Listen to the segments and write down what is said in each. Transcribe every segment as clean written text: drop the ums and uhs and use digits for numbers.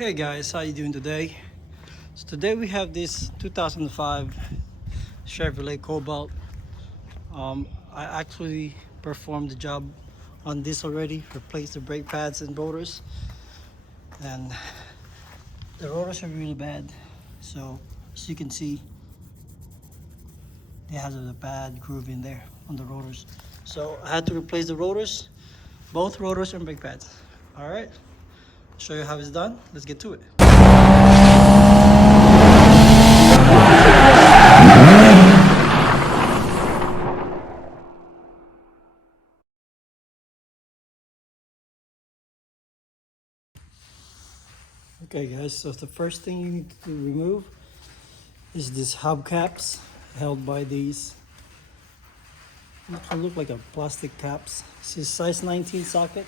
Hey guys, how you doing today? So today we have this 2005 Chevrolet Cobalt. I actually performed the job on this already, replaced the brake pads and rotors, and the rotors are really bad. So as you can see, it has a bad groove in there on the rotors. So I had to replace the rotors, both rotors and brake pads. All right, show you how it's done. Let's get to it. Okay guys, so the first thing you need to remove is this hubcaps held by these. It look like a plastic caps. This is size 19 socket.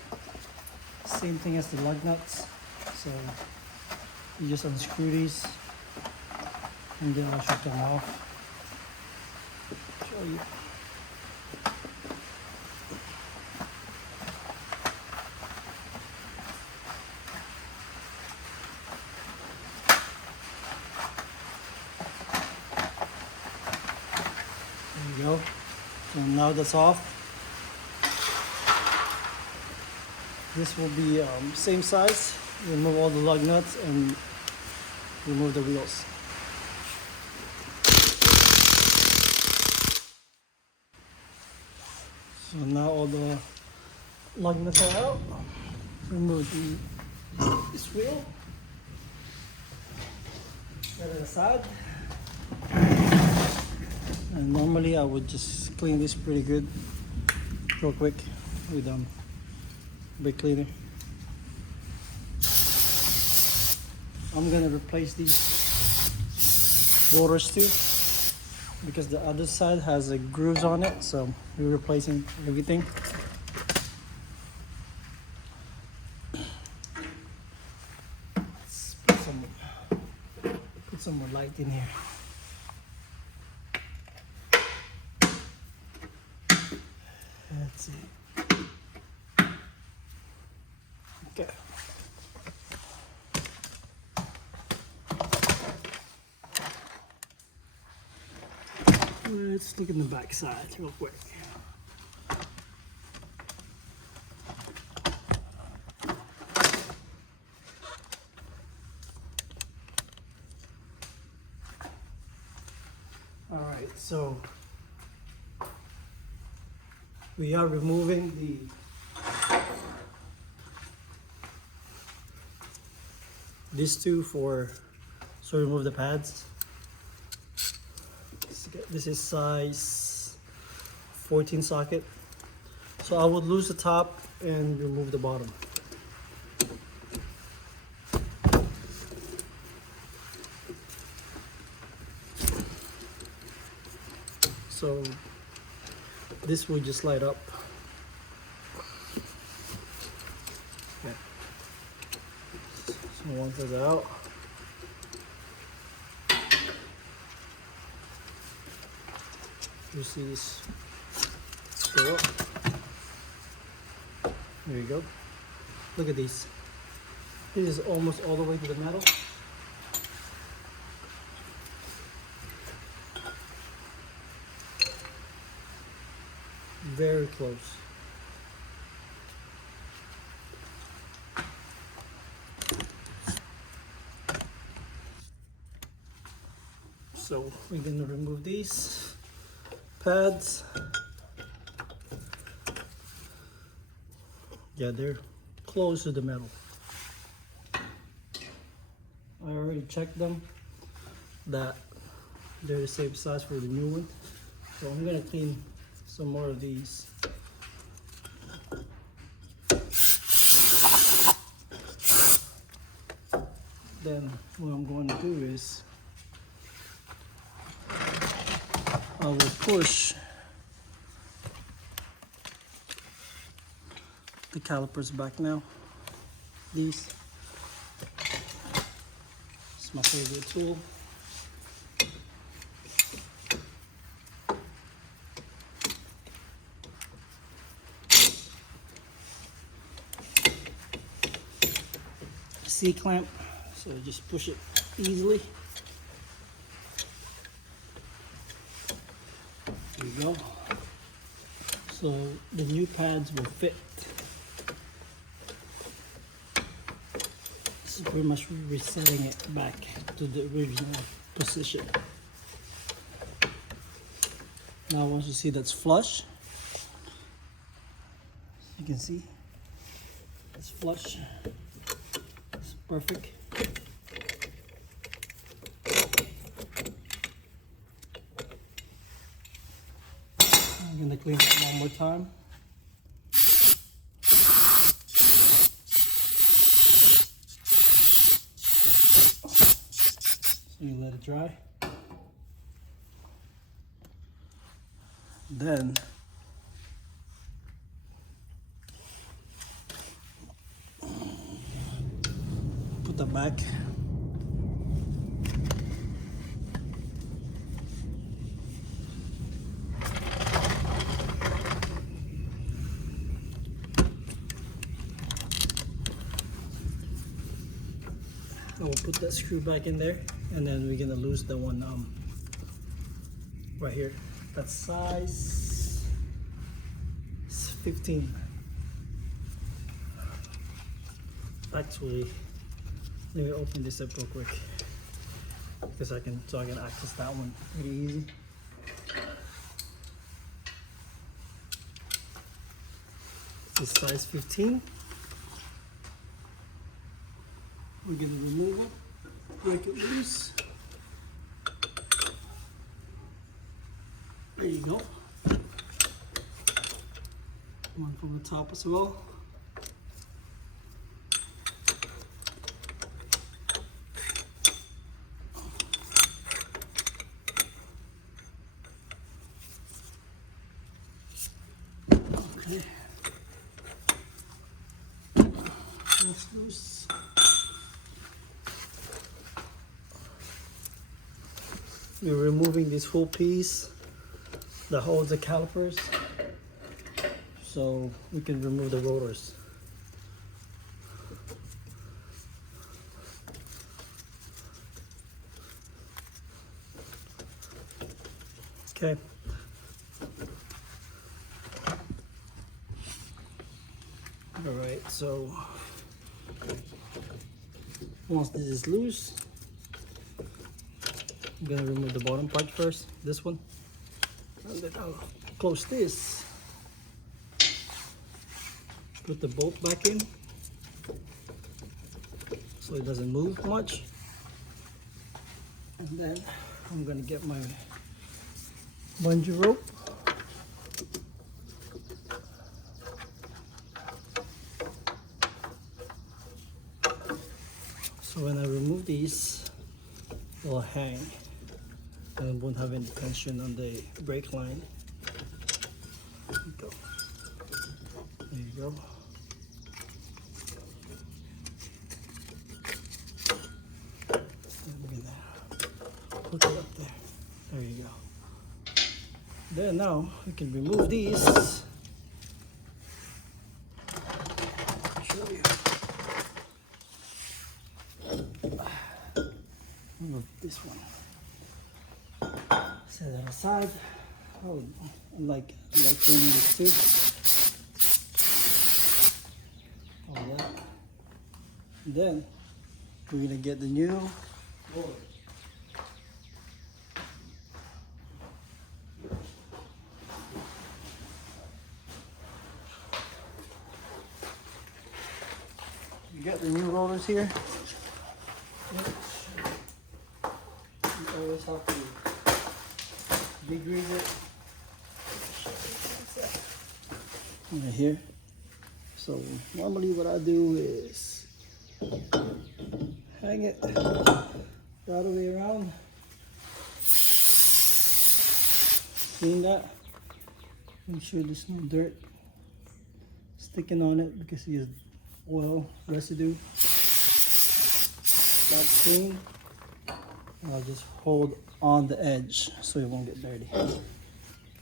Same thing as the lug nuts. So you just unscrew these and then I'll should come off. Show you. There you go. So now that's off. This will be same size. Remove all the lug nuts and remove the wheels. So now all the lug nuts are out. Remove this wheel. Set it aside. And normally I would just clean this pretty good, real quick with brake cleaner. I'm gonna replace these rotors too, because the other side has grooves on it, so we're replacing everything. Let's put some more light in here. That's it. Okay. Let's look in the back side real quick. All right, so we are removing these two so remove the pads. This is size 14 socket. So I would lose the top and remove the bottom. So this will just slide up. Okay. So once it's out, you see this go up. There you go. Look at these. This is almost all the way to the metal. Very close. So we're gonna remove these pads. Yeah, they're close to the metal. I already checked them that they're the same size for the new one. So I'm gonna clean some more of these. Then what I'm going to do is I will push the calipers back now. These. It's my favorite tool. C-clamp So just push it easily. There you go. So the new pads will fit. This is pretty much resetting it back to the original position. Now once you see that's flush, you can see it's flush. It's perfect. I'm gonna clean it one more time. So you let it dry. Then put that back. I will put that screw back in there, and then we're gonna lose the one right here. That's size 15. Actually, let me open this up real quick because I can access that one pretty easy. This is size 15. We're gonna remove it, break it loose. There you go. One from the top as well. Okay. That's loose. We're removing this whole piece that holds the calipers, so we can remove the rotors. Okay. All right, so once this is loose, I'm gonna remove the bottom part first, this one, and then I'll close this, put the bolt back in so it doesn't move much, and then I'm gonna get my bungee rope. So when I remove these, they'll hang and won't have any tension on the brake line. There you go. There you go. And we're gonna hook it up there. There you go. Then now we can remove these. Show you. Remove this one. Set that aside. Oh, I like cleaning this too. Oh yeah. Then we're gonna get the new rotor. You got the new rotors here. You always have to degrease it. Right here. So normally what I do is hang it the other way around. Clean that. Make sure there's no dirt sticking on it because it has oil residue. That's clean. I'll just hold on the edge so it won't get dirty.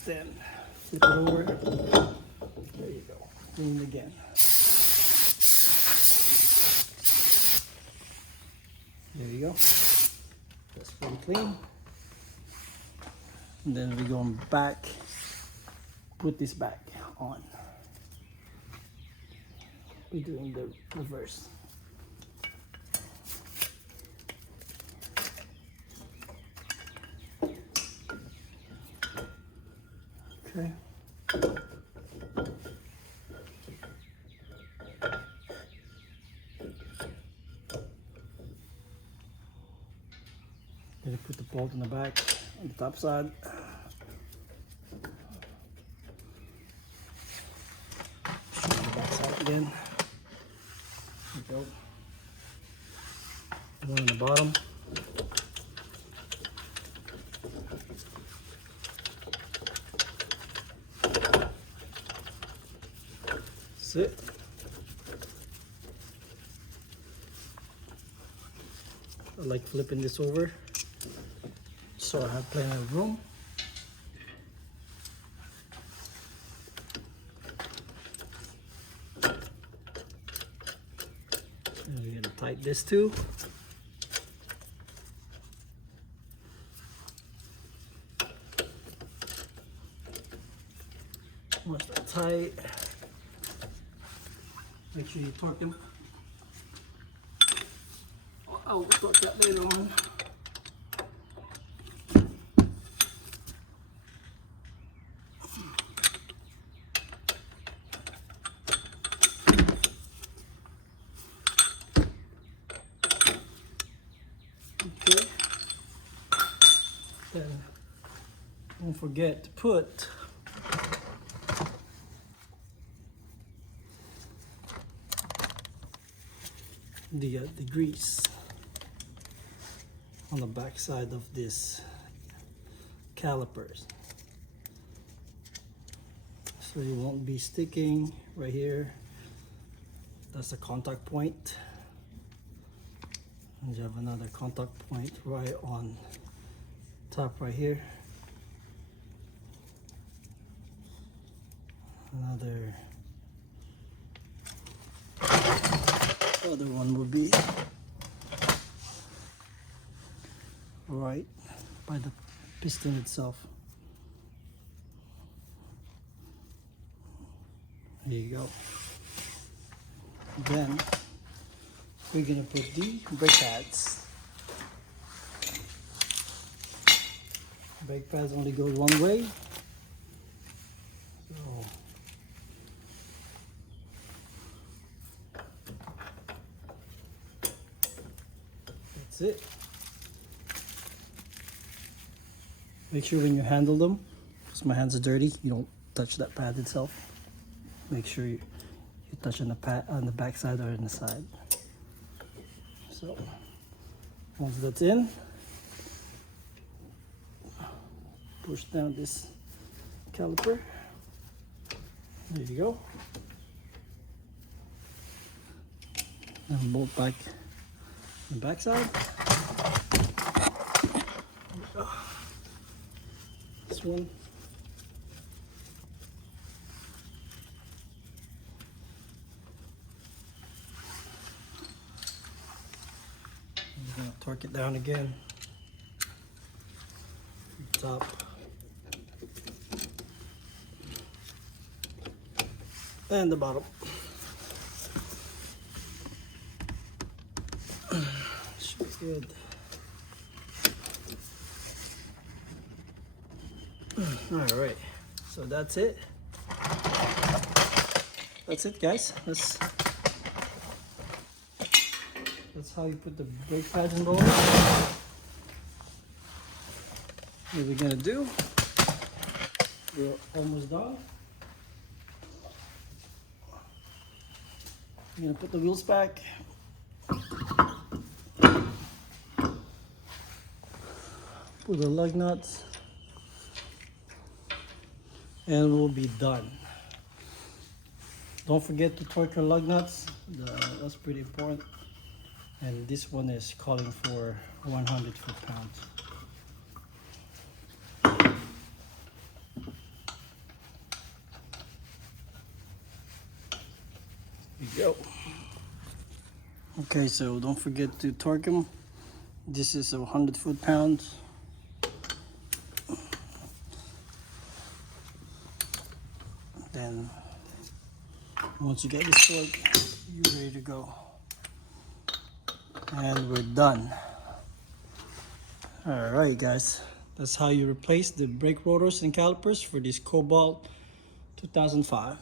Then flip it over. There you go. Clean it again. There you go. That's pretty clean. And then we're going back, put this back on. We're doing the reverse. Okay. Gonna put the bolt in the back, on the top side. Show the back side again. There we go. One on the bottom. That's it. I like flipping this over so I have plenty of room. And we're gonna tighten this too. Once they're tight, make sure you torque them. Oh, we'll torque that later on. Okay. Then don't forget to put the grease on the back side of this calipers, so it won't be sticking right here. That's the contact point, and you have another contact point right on top right here. Another other one will be right by the piston itself. There you go. Then we're gonna put the brake pads. Brake pads only go one way, so that's it. Make sure when you handle them, because my hands are dirty, you don't touch that pad itself. Make sure you touch on the pad on the back side or on the side. So once that's in, push down this caliper. There you go. And bolt back on the back side. This one. I'm gonna torque it down again. Top. And the bottom. Should be good. All right, so that's it. That's it, guys. That's how you put the brake pads in roller. What we're gonna do? We're almost done. I'm gonna put the wheels back. Put the lug nuts. And we'll be done. Don't forget to torque your lug nuts. That's pretty important. And this one is calling for 100 foot-pounds. There you go. Okay, so don't forget to torque them. This is 100 foot-pounds. Then once you get this torque, you're ready to go. And we're done. Alright guys, that's how you replace the brake rotors and calipers for this Cobalt 2005.